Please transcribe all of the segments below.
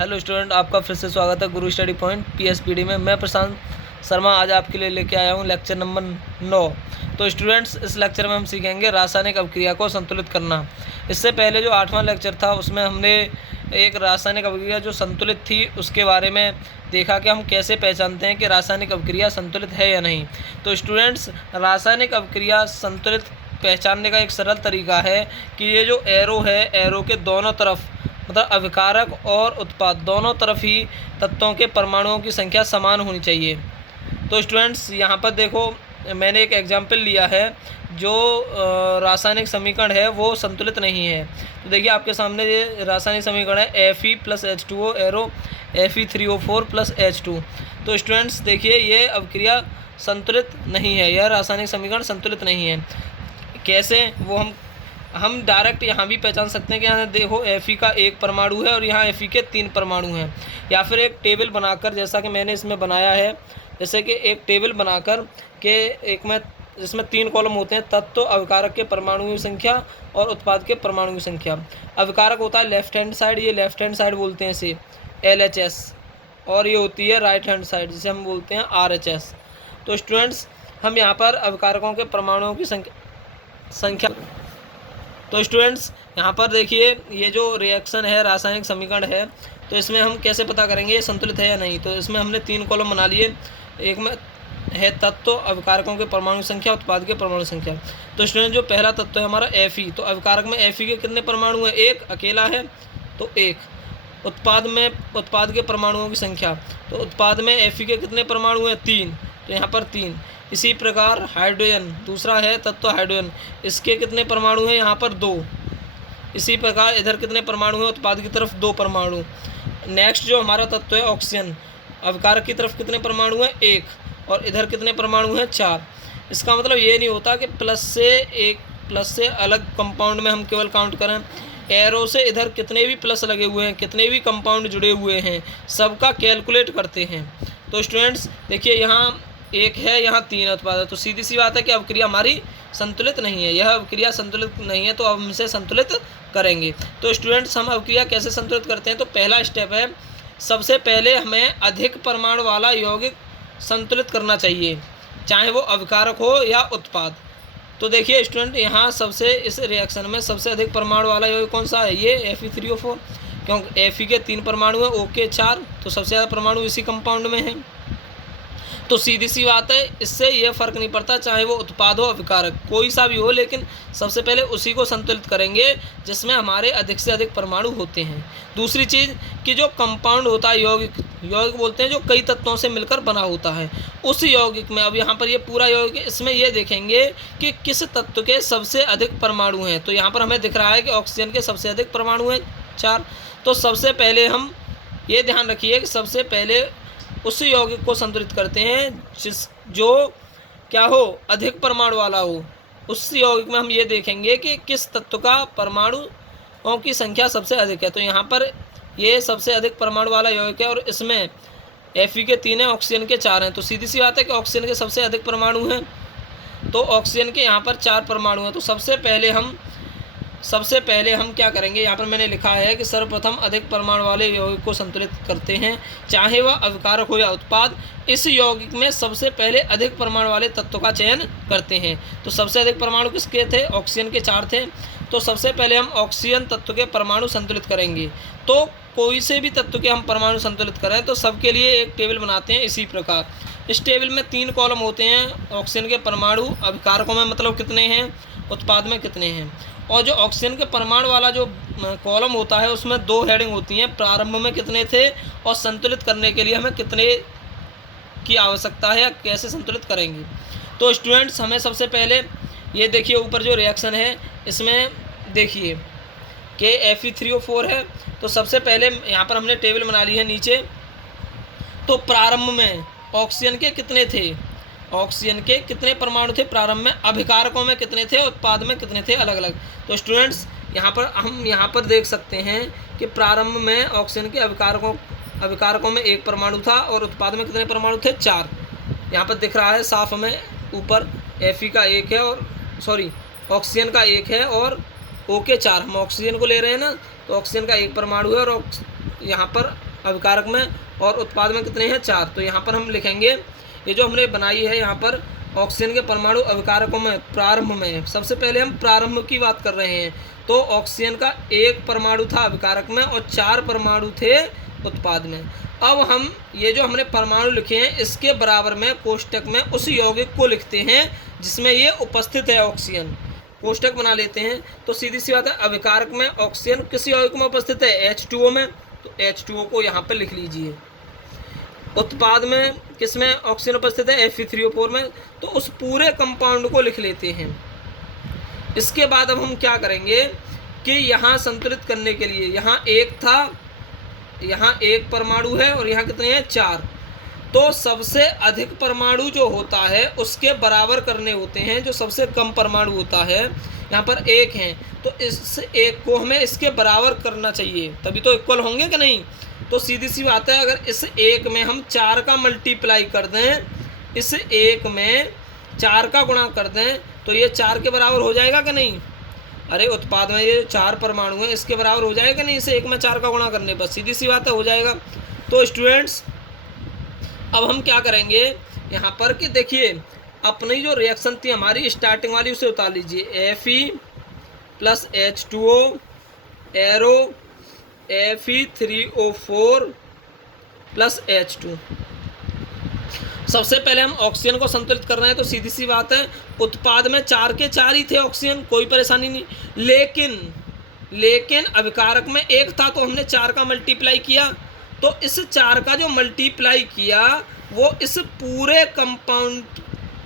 Hello student, आपका फिर से स्वागत है गुरु स्टडी पॉइंट पीएसपीडी में। मैं प्रशांत शर्मा आज आपके लिए लेके आया हूँ लेक्चर नंबर 9। तो स्टूडेंट्स, इस लेक्चर में हम सीखेंगे रासायनिक अभिक्रिया को संतुलित करना। इससे पहले जो 8वां लेक्चर था उसमें हमने एक रासायनिक अभिक्रिया जो संतुलित थी उसके बारे में देखा कि हम कैसे पहचानते हैं कि रासायनिक अभिक्रिया संतुलित है या नहीं। तो स्टूडेंट्स, रासायनिक अभिक्रिया संतुलित पहचानने का एक सरल तरीका है कि ये जो एरो है, एरो के दोनों तरफ मतलब अभिकारक और उत्पाद दोनों तरफ ही तत्वों के परमाणुओं की संख्या समान होनी चाहिए। तो स्टूडेंट्स, यहाँ पर देखो, मैंने एक एग्जाम्पल लिया है जो रासायनिक समीकरण है वो संतुलित नहीं है। तो देखिए आपके सामने ये रासायनिक समीकरण है Fe+H2O एरो Fe3O4+H2। तो स्टूडेंट्स देखिए, ये अभिक्रिया संतुलित नहीं है, यह रासायनिक समीकरण संतुलित नहीं है। कैसे, वो हम डायरेक्ट यहाँ भी पहचान सकते हैं कि यहाँ देखो Fe का एक परमाणु है और यहाँ Fe के 3 परमाणु हैं। या फिर एक टेबल बनाकर, जैसा कि मैंने इसमें बनाया है, जैसे कि एक टेबल बनाकर के एक में जिसमें 3 कॉलम होते हैं, तत्व, अभिकारक के परमाणुओं की संख्या और उत्पाद के परमाणुओं की संख्या। अभिकारक होता है लेफ्ट हैंड साइड, ये लेफ्ट हैंड साइड बोलते हैं इसे LHS, और ये होती है राइट हैंड साइड जिसे हम बोलते हैं RHS। तो स्टूडेंट्स, हम यहाँ पर अभिकारकों के परमाणुओं की संख्या तो स्टूडेंट्स यहाँ पर देखिए, ये जो रिएक्शन है, रासायनिक समीकरण है, तो इसमें हम कैसे पता करेंगे ये संतुलित है या नहीं। तो इसमें हमने 3 कॉलम बना लिए। एक में है तत्व, अभिकारकों के परमाणु संख्या, उत्पाद के परमाणु संख्या। तो स्टूडेंट, जो पहला तत्व है हमारा Fe, तो अभिकारक में Fe के कितने परमाणु हैं? एक अकेला है तो 1। उत्पाद के परमाणुओं की संख्या, तो उत्पाद में Fe के कितने परमाणु हैं? 3, तो यहाँ पर 3। इसी प्रकार हाइड्रोजन, दूसरा है तत्व हाइड्रोजन, इसके कितने परमाणु हैं? यहाँ पर 2। इसी प्रकार इधर कितने परमाणु हैं? उत्पाद की तरफ 2 परमाणु। नेक्स्ट जो हमारा तत्व है ऑक्सीजन, अभिकारक की तरफ कितने परमाणु हैं? 1, और इधर कितने परमाणु हैं? 4। इसका मतलब ये नहीं होता कि प्लस से अलग कंपाउंड में हम केवल काउंट करें। एरो से इधर कितने भी प्लस लगे हुए हैं, कितने भी कंपाउंड जुड़े हुए हैं, सबका कैलकुलेट करते हैं। तो स्टूडेंट्स देखिए, यहाँ 1 है, यहाँ 3 है उत्पाद है, तो सीधी सी बात है कि अभिक्रिया हमारी संतुलित नहीं है। यह अभिक्रिया संतुलित नहीं है, तो अब हम इसे संतुलित करेंगे। तो स्टूडेंट्स, हम अभिक्रिया कैसे संतुलित करते हैं? तो पहला स्टेप है, सबसे पहले हमें अधिक परमाणु वाला यौगिक संतुलित करना चाहिए, चाहे वो अभिकारक हो या उत्पाद। तो देखिए स्टूडेंट, यहाँ सबसे इस रिएक्शन में सबसे अधिक परमाणु वाला यौगिक कौन सा है? ये Fe3O4, क्योंकि Fe के 3 परमाणु हैं, O के 4, तो सबसे ज़्यादा परमाणु इसी कंपाउंड में है। तो सीधी सी बात है, इससे ये फ़र्क नहीं पड़ता चाहे वो उत्पाद हो, अभिकारक, कोई सा भी हो, लेकिन सबसे पहले उसी को संतुलित करेंगे जिसमें हमारे अधिक से अधिक परमाणु होते हैं। दूसरी चीज़ कि जो कंपाउंड होता है, यौगिक बोलते हैं जो कई तत्वों से मिलकर बना होता है, उस यौगिक में, अब यहाँ पर ये पूरा यौगिक, इसमें ये देखेंगे कि किस तत्व के सबसे अधिक परमाणु हैं। तो यहाँ पर हमें दिख रहा है कि ऑक्सीजन के सबसे अधिक परमाणु हैं 4। तो सबसे पहले हम ये ध्यान रखिए कि सबसे पहले उस यौगिक को संतुलित करते हैं जो क्या हो, अधिक परमाणु वाला हो। उस यौगिक में हम ये देखेंगे कि किस तत्व का परमाणुओं की संख्या सबसे अधिक है। तो यहाँ पर ये सबसे अधिक परमाणु वाला यौगिक है और इसमें Fe के 3 हैं, ऑक्सीजन के 4 हैं। तो सीधी सी बात है कि ऑक्सीजन के सबसे अधिक परमाणु हैं, तो ऑक्सीजन के यहाँ पर 4 परमाणु हैं। तो सबसे पहले हम क्या करेंगे, यहाँ पर मैंने लिखा है कि सर्वप्रथम अधिक परमाणु वाले यौगिक को संतुलित करते हैं, चाहे वह अभिकारक हो या उत्पाद। इस यौगिक में सबसे पहले अधिक परमाणु वाले तत्व का चयन करते हैं। तो सबसे अधिक परमाणु किसके थे? ऑक्सीजन के 4 थे। तो सबसे पहले हम ऑक्सीजन तत्व के परमाणु संतुलित करेंगे। तो कोई से भी तत्व के हम परमाणु संतुलित करें तो सबके लिए एक टेबल बनाते हैं इसी प्रकार। इस टेबल में 3 कॉलम होते हैं, ऑक्सीजन के परमाणु, अभिकारकों में मतलब कितने हैं, उत्पाद में कितने हैं। और जो ऑक्सीजन के परमाणु वाला जो कॉलम होता है उसमें 2 हेडिंग होती हैं, प्रारंभ में कितने थे और संतुलित करने के लिए हमें कितने की आवश्यकता है या कैसे संतुलित करेंगे। तो स्टूडेंट्स, हमें सबसे पहले ये देखिए, ऊपर जो रिएक्शन है इसमें देखिए कि Fe3O4 है। तो सबसे पहले यहाँ पर हमने टेबल बना ली है नीचे। तो प्रारंभ में ऑक्सीजन के कितने थे, ऑक्सीजन के कितने परमाणु थे प्रारंभ में, अभिकारकों में कितने थे, उत्पाद में कितने थे, अलग अलग। तो स्टूडेंट्स, हम यहाँ पर देख सकते हैं कि प्रारंभ में ऑक्सीजन के अभिकारकों में 1 परमाणु था और उत्पाद में कितने परमाणु थे? 4। यहाँ पर दिख रहा है साफ हमें, ऊपर Fe का 1 है, और ऑक्सीजन का 1 है और O के 4। हम ऑक्सीजन को ले रहे हैं ना, तो ऑक्सीजन का 1 परमाणु है और यहाँ पर अविकारक में, और उत्पाद में कितने हैं 4। तो यहाँ पर हम लिखेंगे ये जो हमने बनाई है यहाँ पर ऑक्सीजन के परमाणु अविकारकों में प्रारंभ में, सबसे पहले हम प्रारंभ की बात कर रहे हैं। तो ऑक्सीजन का 1 परमाणु था अविकारक में और 4 परमाणु थे उत्पाद में। अब हम ये जो हमने परमाणु लिखे हैं इसके बराबर में कोष्टक में उस यौगिक को लिखते हैं जिसमें ये उपस्थित है ऑक्सीजन। कोष्टक बना लेते हैं। तो सीधी सी बात है, अविकारक में ऑक्सीजन किस यौगिक में उपस्थित है, H2O में, तो H2O को यहाँ पर लिख लीजिए। उत्पाद में किसमें ऑक्सीजन उपस्थित है, Fe3O4 में, तो उस पूरे कंपाउंड को लिख लेते हैं। इसके बाद अब हम क्या करेंगे कि यहाँ संतुलित करने के लिए यहाँ 1 था, यहाँ 1 परमाणु है और यहाँ कितने हैं 4। तो सबसे अधिक परमाणु जो होता है उसके बराबर करने होते हैं, जो सबसे कम परमाणु होता है यहाँ पर 1 है, तो इस 1 को हमें इसके बराबर करना चाहिए, तभी तो इक्वल होंगे कि नहीं। तो सीधी सी बात है, अगर इस 1 में हम 4 का मल्टीप्लाई कर दें, इस 1 में 4 का गुणा कर दें, तो ये 4 के बराबर हो जाएगा कि नहीं। अरे उत्पाद में ये 4 परमाणु हैं, इसके बराबर हो जाएगा नहीं, इसे 1 में 4 का गुणा करने पर, सीधी सी बात है हो जाएगा। तो स्टूडेंट्स अब हम क्या करेंगे यहाँ पर कि देखिए अपनी जो रिएक्शन थी हमारी स्टार्टिंग वाली उसे उतार लीजिए, Fe plus H2O arrow Fe3O4 plus H2। सबसे पहले हम ऑक्सीजन को संतुलित कर रहे हैं, तो सीधी सी बात है उत्पाद में 4 के 4 ही थे ऑक्सीजन, कोई परेशानी नहीं। लेकिन अविकारक में 1 था, तो हमने 4 का मल्टीप्लाई किया, तो इस 4 का जो मल्टीप्लाई किया वो इस पूरे कंपाउंड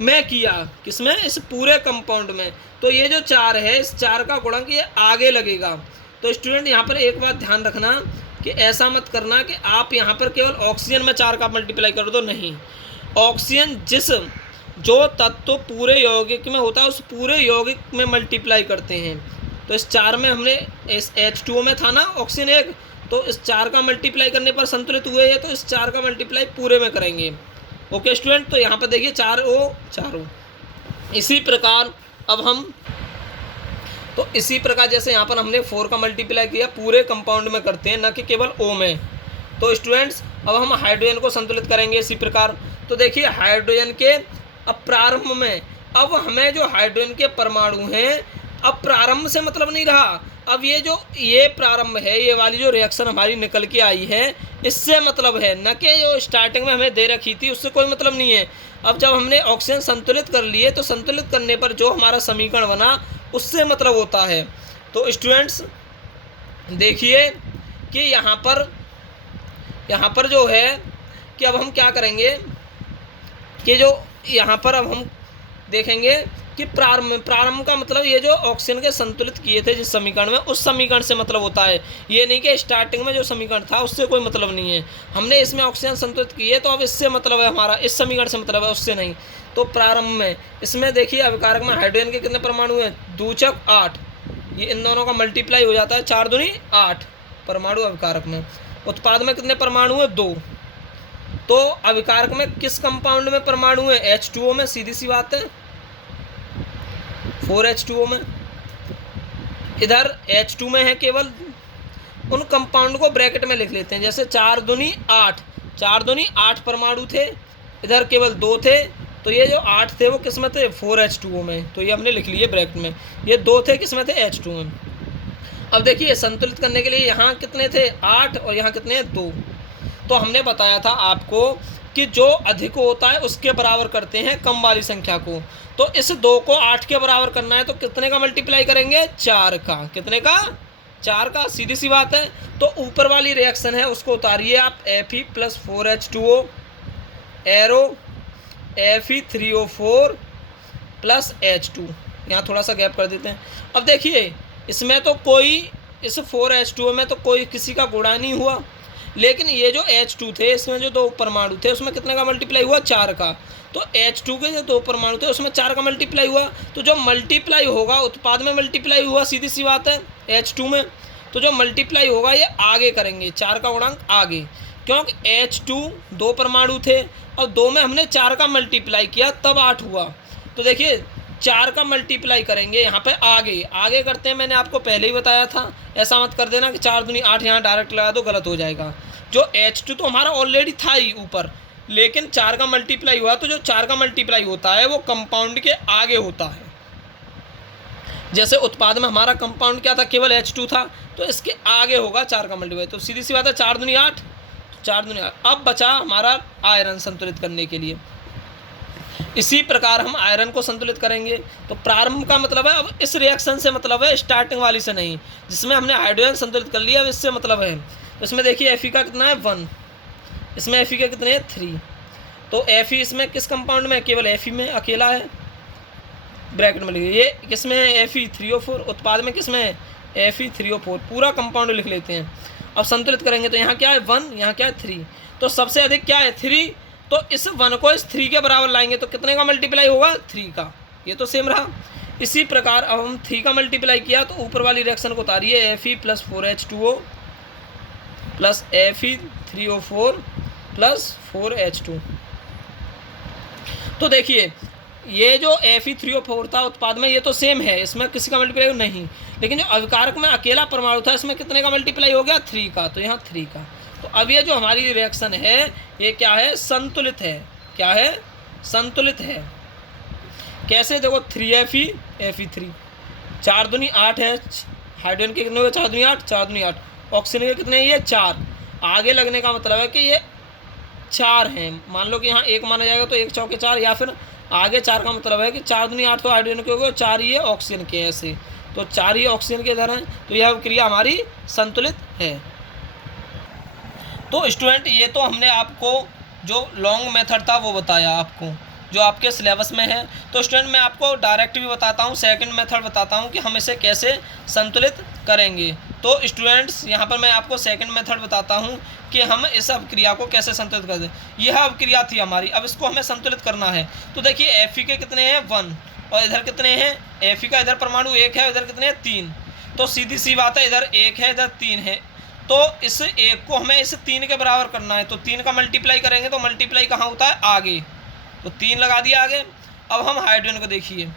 में किया। किसमें, इस पूरे कंपाउंड में। तो ये जो 4 है, इस 4 का गुणक ये आगे लगेगा। तो स्टूडेंट यहाँ पर एक बात ध्यान रखना कि ऐसा मत करना कि आप यहाँ पर केवल ऑक्सीजन में 4 का मल्टीप्लाई कर दो, नहीं। ऑक्सीजन जो तत्व पूरे यौगिक में होता है उस पूरे यौगिक में मल्टीप्लाई करते हैं। तो इस 4 में हमने इस H2O में था ना ऑक्सीजन 1, तो इस 4 का मल्टीप्लाई करने पर संतुलित हुए हैं, तो इस 4 का मल्टीप्लाई पूरे में करेंगे। ओके स्टूडेंट, तो यहाँ पर देखिए 4O। इसी प्रकार अब हम इसी प्रकार जैसे यहाँ पर हमने 4 का मल्टीप्लाई किया पूरे कंपाउंड में करते हैं, न कि केवल O में। तो स्टूडेंट्स अब हम हाइड्रोजन को संतुलित करेंगे इसी प्रकार। तो देखिए हाइड्रोजन के अब प्रारंभ में, अब हमें जो हाइड्रोजन के परमाणु हैं, अब प्रारंभ से मतलब नहीं रहा, अब ये प्रारंभ है, ये वाली जो रिएक्शन हमारी निकल के आई है इससे मतलब है, न कि जो स्टार्टिंग में हमें दे रखी थी उससे कोई मतलब नहीं है। अब जब हमने ऑक्सीजन संतुलित कर लिए तो संतुलित करने पर जो हमारा समीकरण बना उससे मतलब होता है। तो स्टूडेंट्स देखिए कि यहाँ पर जो है कि अब हम क्या करेंगे कि जो यहाँ पर अब हम देखेंगे कि प्रारंभ का मतलब ये जो ऑक्सीजन के संतुलित किए थे जिस समीकरण में, उस समीकरण से मतलब होता है, ये नहीं कि स्टार्टिंग में जो समीकरण था उससे कोई मतलब नहीं है। हमने इसमें ऑक्सीजन संतुलित किए तो अब इससे मतलब है हमारा, इस समीकरण से मतलब है, उससे नहीं। तो प्रारंभ में इसमें देखिए अविकारक में हाइड्रोजन के कितने परमाणु हैं, 2 चौक 8, ये इन दोनों का मल्टीप्लाई हो जाता है, 4 दूनी 8 परमाणु अविकारक में। उत्पाद में कितने परमाणु हैं, 2। तो अविकारक में किस कंपाउंड में परमाणु है, H2O में, सीधी सी बात है 4H2O में। इधर H2 में है केवल, उन कंपाउंड को ब्रैकेट में लिख लेते हैं, जैसे 4 दूनी 8 परमाणु थे, इधर केवल 2 थे, तो ये जो 8 थे वो किस में थे, 4H2O में, तो ये हमने लिख लिए ब्रैकेट में। ये 2 थे किस में थे, H2 में। अब देखिए संतुलित करने के लिए यहाँ कितने थे, 8, और यहाँ कितने हैं, 2। तो हमने बताया था आपको कि जो अधिक होता है उसके बराबर करते हैं कम वाली संख्या को। तो इस 2 को 8 के बराबर करना है, तो कितने का मल्टीप्लाई करेंगे, 4 का। कितने का, 4 का, सीधी सी बात है। तो ऊपर वाली रिएक्शन है उसको उतारिए आप, Fe plus 4H2O arrow Fe3O4 plus H2। यहाँ थोड़ा सा गैप कर देते हैं। अब देखिए इसमें तो कोई, इस 4H2O में तो कोई किसी का गुणा नहीं हुआ, लेकिन ये जो H2 थे इसमें जो 2 परमाणु थे उसमें कितने का मल्टीप्लाई हुआ, 4 का। तो H2 के जो 2 परमाणु थे उसमें 4 का मल्टीप्लाई हुआ, तो जो मल्टीप्लाई होगा उत्पाद में मल्टीप्लाई हुआ, सीधी सी बात है H2 में। तो जो मल्टीप्लाई होगा ये आगे करेंगे, 4 का गुणांक आगे, क्योंकि H2 2 परमाणु थे और 2 में हमने 4 का मल्टीप्लाई किया तब 8 हुआ। तो देखिए 4 का मल्टीप्लाई करेंगे यहाँ पे आगे करते हैं, मैंने आपको पहले ही बताया था। ऐसा मत कर देना कि 4 दूनी 8 यहाँ डायरेक्ट लगा दो, गलत हो जाएगा। जो H2 तो हमारा ऑलरेडी था ही ऊपर, लेकिन 4 का मल्टीप्लाई हुआ, तो जो 4 का मल्टीप्लाई होता है वो कंपाउंड के आगे होता है। जैसे उत्पाद में हमारा कंपाउंड क्या था, केवल H2 था, तो इसके आगे होगा 4 का मल्टीप्लाई। तो सीधी सी बात है, 4 दूनी 8, 4 दूनी 8। अब बचा हमारा आयरन संतुलित करने के लिए। इसी प्रकार हम आयरन को संतुलित करेंगे। तो प्रारंभ का मतलब है, अब इस रिएक्शन से मतलब है, स्टार्टिंग वाली से नहीं, जिसमें हमने हाइड्रोजन संतुलित कर लिया, अब इससे मतलब है। तो इसमें देखिए Fe का कितना है 1, इसमें Fe का कितने हैं 3। तो Fe इसमें किस कंपाउंड में, केवल Fe में अकेला है, ब्रैकेट में लिखिए। ये किसमें है Fe3O4, उत्पाद में किसमें है Fe3O4, पूरा कंपाउंड लिख लेते हैं। अब संतुलित करेंगे तो यहाँ क्या है 1, यहाँ क्या है 3, तो सबसे अधिक क्या है 3, तो इस 1 को इस 3 के बराबर लाएंगे तो कितने का मल्टीप्लाई होगा 3 का, ये तो सेम रहा। इसी प्रकार अब हम 3 का मल्टीप्लाई किया तो ऊपर वाली रिएक्शन को उतारिए, Fe + 4H2O plus Fe3O4 plus 4H2। तो देखिए ये जो Fe3O4 था उत्पाद में, ये तो सेम है, इसमें किसी का मल्टीप्लाई नहीं, लेकिन जो अविकारक में अकेला परमाणु था इसमें कितने का मल्टीप्लाई हो गया 3 का, तो यहाँ 3 का। तो अब ये जो हमारी रिएक्शन है ये क्या है, संतुलित है। क्या है, संतुलित है। कैसे, देखो 3Fe Fe3, 4 दूनी 8 है, हाइड्रोजन के कितने हुए 4 दूनी 8, 4 दूनी 8, ऑक्सीजन के कितने हैं ये 4। आगे लगने का मतलब है कि ये 4 हैं, मान लो कि यहाँ 1 माना जाएगा तो 1 चौके 4, या फिर आगे 4 का मतलब है कि 4 दूनी 8 तो हाइड्रोजन के हो गए, 4 ये ऑक्सीजन के हैं, ऐसे तो 4 ये ऑक्सीजन के इधर हैं, तो यह क्रिया हमारी संतुलित है। तो स्टूडेंट ये तो हमने आपको जो लॉन्ग मेथड था वो बताया आपको, जो आपके सिलेबस में है। तो स्टूडेंट मैं आपको डायरेक्ट भी बताता हूँ, सेकंड मेथड बताता हूँ कि हम इसे कैसे संतुलित करेंगे। तो स्टूडेंट्स यहाँ पर मैं आपको सेकंड मेथड बताता हूँ कि हम इस अभिक्रिया को कैसे संतुलित कर दें। यह अभिक्रिया थी हमारी, अब इसको हमें संतुलित करना है। तो देखिए Fe के कितने हैं 1, और इधर कितने हैं, Fe का इधर परमाणु 1 है, इधर कितने हैं 3, तो सीधी सी बात है, इधर 1 है, इधर 3 है, तो इस 1 को हमें इस 3 के बराबर करना है। तो 3 का मल्टीप्लाई करेंगे तो मल्टीप्लाई कहाँ होता है, आगे, तो 3 लगा दिया आगे। अब हम हाइड्रोजन को देखिए,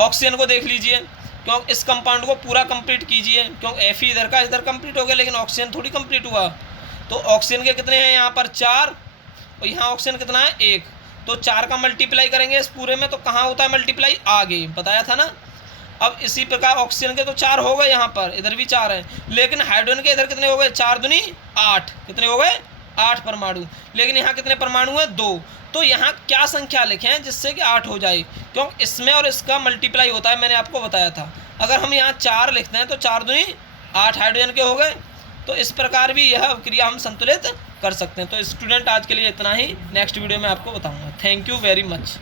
ऑक्सीजन को देख लीजिए, क्यों इस कंपाउंड को पूरा कंप्लीट कीजिए, क्यों Fe इधर का इधर कंप्लीट हो गया, लेकिन ऑक्सीजन थोड़ी कंप्लीट हुआ। तो ऑक्सीजन के कितने हैं यहाँ पर 4, और यहाँ ऑक्सीजन कितना है 1, तो 4 का मल्टीप्लाई करेंगे इस पूरे में तो कहाँ होता है मल्टीप्लाई, आगे, बताया था ना। अब इसी प्रकार ऑक्सीजन के तो 4 हो गए, यहाँ पर इधर भी 4 हैं, लेकिन हाइड्रोजन के इधर कितने हो गए, 4 दूनी 8, कितने हो गए 8 परमाणु, लेकिन यहाँ कितने परमाणु हैं 2। तो यहाँ क्या संख्या लिखें जिससे कि 8 हो जाए, क्यों इसमें और इसका मल्टीप्लाई होता है, मैंने आपको बताया था। अगर हम यहाँ 4 लिखते हैं तो 4 दूनी 8 हाइड्रोजन के हो गए। तो इस प्रकार भी यह क्रिया हम संतुलित कर सकते हैं। तो स्टूडेंट आज के लिए इतना ही, नेक्स्ट वीडियो में आपको बताऊँगा। Thank you very much.